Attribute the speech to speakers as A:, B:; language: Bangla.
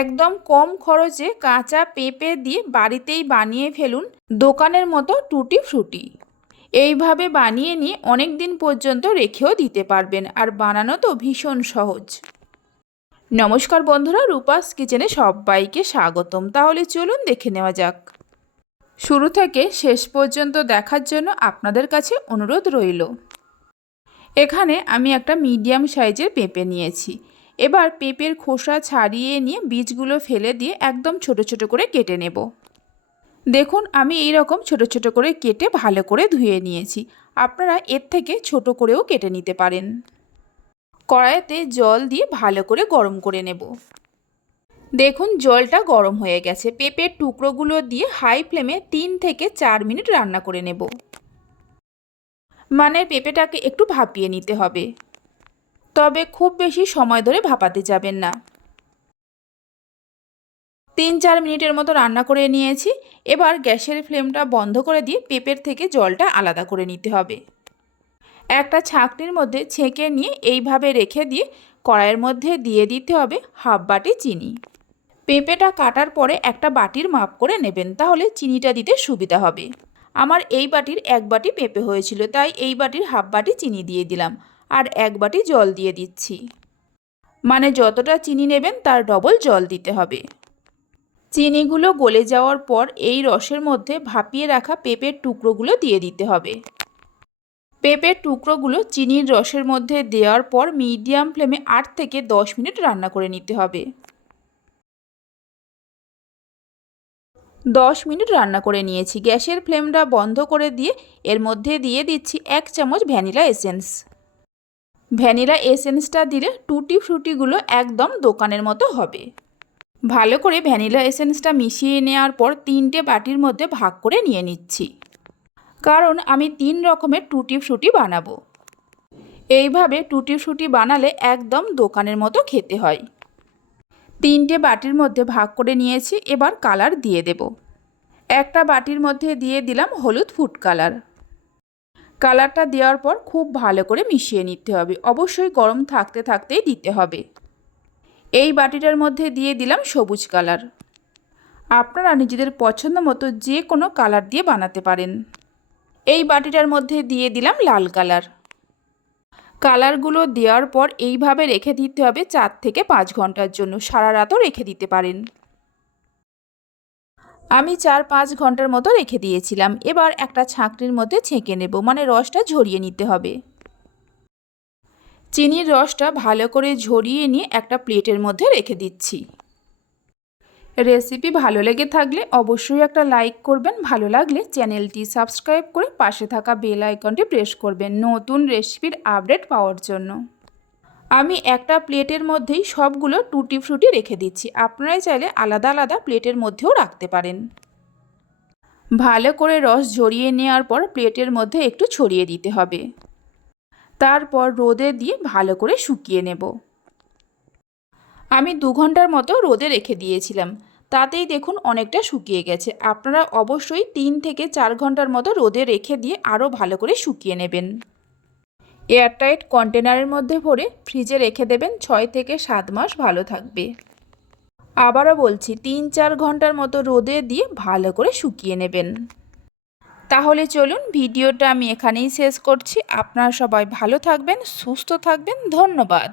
A: একদম কম খরচে কাঁচা পেঁপে দিয়ে বাড়িতেই বানিয়ে ফেলুন দোকানের মতো টুটি ফ্রুটি এইভাবে বানিয়ে নিয়ে অনেক দিন পর্যন্ত রেখেও দিতে পারবেন, আর বানানো তো ভীষণ সহজ। নমস্কার বন্ধুরা, রূপাস কিচেনে সবাইকে স্বাগতম। তাহলে চলুন দেখে নেওয়া যাক। শুরু থেকে শেষ পর্যন্ত দেখার জন্য আপনাদের কাছে অনুরোধ রইল। এখানে আমি একটা মিডিয়াম সাইজের পেঁপে নিয়েছি। এবার পেঁপের খোসা ছাড়িয়ে নিয়ে বীজগুলো ফেলে দিয়ে একদম ছোট ছোট করে কেটে নেব। দেখুন, আমি এই রকম ছোট ছোট করে কেটে ভালো করে ধুয়ে নিয়েছি। আপনারা এর থেকে ছোট করেও কেটে নিতে পারেন। কড়াইতে জল দিয়ে ভালো করে গরম করে নেব। দেখুন, জলটা গরম হয়ে গেছে। পেঁপের টুকরোগুলো দিয়ে হাই ফ্লেমে তিন থেকে চার মিনিট রান্না করে নেব। মানে পেঁপেটাকে একটু ভাপিয়ে নিতে হবে। তবে খুব বেশি সময় ধরে ভাপাতে যাবেন না। তিন চার মিনিটের মতো রান্না করে নিয়েছি। এবার গ্যাসের ফ্লেমটা বন্ধ করে দিয়ে পেঁপের থেকে জলটা আলাদা করে নিতে হবে। একটা ছাঁকনির মধ্যে ছেঁকে নিয়ে এইভাবে রেখে দিয়ে কড়াইয়ের মধ্যে দিয়ে দিতে হবে হাফ বাটি চিনি। পেঁপেটা কাটার পরে একটা বাটির মাপ করে নেবেন, তাহলে চিনিটা দিতে সুবিধা হবে। আমার এই বাটির এক বাটি পেঁপে হয়েছিল, তাই এই বাটির হাফ বাটি চিনি দিয়ে দিলাম। আর এক বাটি জল দিয়ে দিচ্ছি। মানে যতটা চিনি নেবেন তার ডবল জল দিতে হবে। চিনিগুলো গলে যাওয়ার পর এই রসের মধ্যে ভাপিয়ে রাখা পেঁপের টুকরোগুলো দিয়ে দিতে হবে। পেঁপের টুকরোগুলো চিনির রসের মধ্যে দেওয়ার পর মিডিয়াম ফ্লেমে আট থেকে দশ মিনিট রান্না করে নিতে হবে। দশ মিনিট রান্না করে নিয়েছি। গ্যাসের ফ্লেমটা বন্ধ করে দিয়ে এর মধ্যে দিয়ে দিচ্ছি এক চামচ ভ্যানিলা এসেন্স। ভ্যানিলা এসেন্সটা দিলে টুটি ফ্রুটিগুলো একদম দোকানের মতো হবে। ভালো করে ভ্যানিলা এসেন্সটা মিশিয়ে নেওয়ার পর তিনটে বাটির মধ্যে ভাগ করে নিয়ে নিচ্ছি। কারণ আমি তিন রকমের টুটি ফ্রুটি বানাবো। এইভাবে টুটি ফ্রুটি বানালে একদম দোকানের মতো খেতে হয়। তিনটে বাটির মধ্যে ভাগ করে নিয়েছি, এবার কালার দিয়ে দেব। একটা বাটির মধ্যে দিয়ে দিলাম হলুদ ফুড কালার। কালারটা দেওয়ার পর খুব ভালো করে মিশিয়ে নিতে হবে। অবশ্যই গরম থাকতে থাকতেই দিতে হবে। এই বাটিটার মধ্যে দিয়ে দিলাম সবুজ কালার। আপনারা নিজেদের পছন্দ মতো যে কোনো কালার দিয়ে বানাতে পারেন। এই বাটিটার মধ্যে দিয়ে দিলাম লাল কালার। কালারগুলো দেওয়ার পর এইভাবে রেখে দিতে হবে চার থেকে পাঁচ ঘণ্টার জন্য। সারা রাতও রেখে দিতে পারেন। আমি চার পাঁচ ঘণ্টার মতো রেখে দিয়েছিলাম। এবার একটা ছাঁকনির মধ্যে ছেঁকে নেব মানে রসটা ঝরিয়ে নিতে হবে। চিনির রসটা ভালো করে ঝরিয়ে নিয়ে একটা প্লেটের মধ্যে রেখে দিচ্ছি। রেসিপি ভালো লেগে থাকলে অবশ্যই একটা লাইক করবেন, ভালো লাগলে চ্যানেলটি সাবস্ক্রাইব করে পাশে থাকা বেল আইকনটি প্রেস করবেন নতুন রেসিপির আপডেট পাওয়ার জন্য। আমি একটা প্লেটের মধ্যেই সবগুলো টুটি ফ্রুটি রেখে দিচ্ছি। আপনারাই চাইলে আলাদা আলাদা প্লেটের মধ্যেও রাখতে পারেন। ভালো করে রস ঝরিয়ে নেওয়ার পর প্লেটের মধ্যে একটু ছড়িয়ে দিতে হবে। তারপর রোদে দিয়ে ভালো করে শুকিয়ে নেব। আমি দু ঘণ্টার মতো রোদে রেখে দিয়েছিলাম। তাতেই দেখুন অনেকটা শুকিয়ে গেছে। আপনারা অবশ্যই তিন থেকে চার ঘণ্টার মতো রোদে রেখে দিয়ে আরও ভালো করে শুকিয়ে নেবেন। এয়ারটাইট কন্টেনারের মধ্যে ভরে ফ্রিজে রেখে দেবেন ছয় থেকে সাত মাস ভালো থাকবে। আবারও বলছি, তিন চার ঘণ্টার মতো রোদে দিয়ে ভালো করে শুকিয়ে নেবেন। তাহলে চলুন ভিডিওটা আমি এখানেই শেষ করছি। আপনারা সবাই ভালো থাকবেন, সুস্থ থাকবেন, ধন্যবাদ।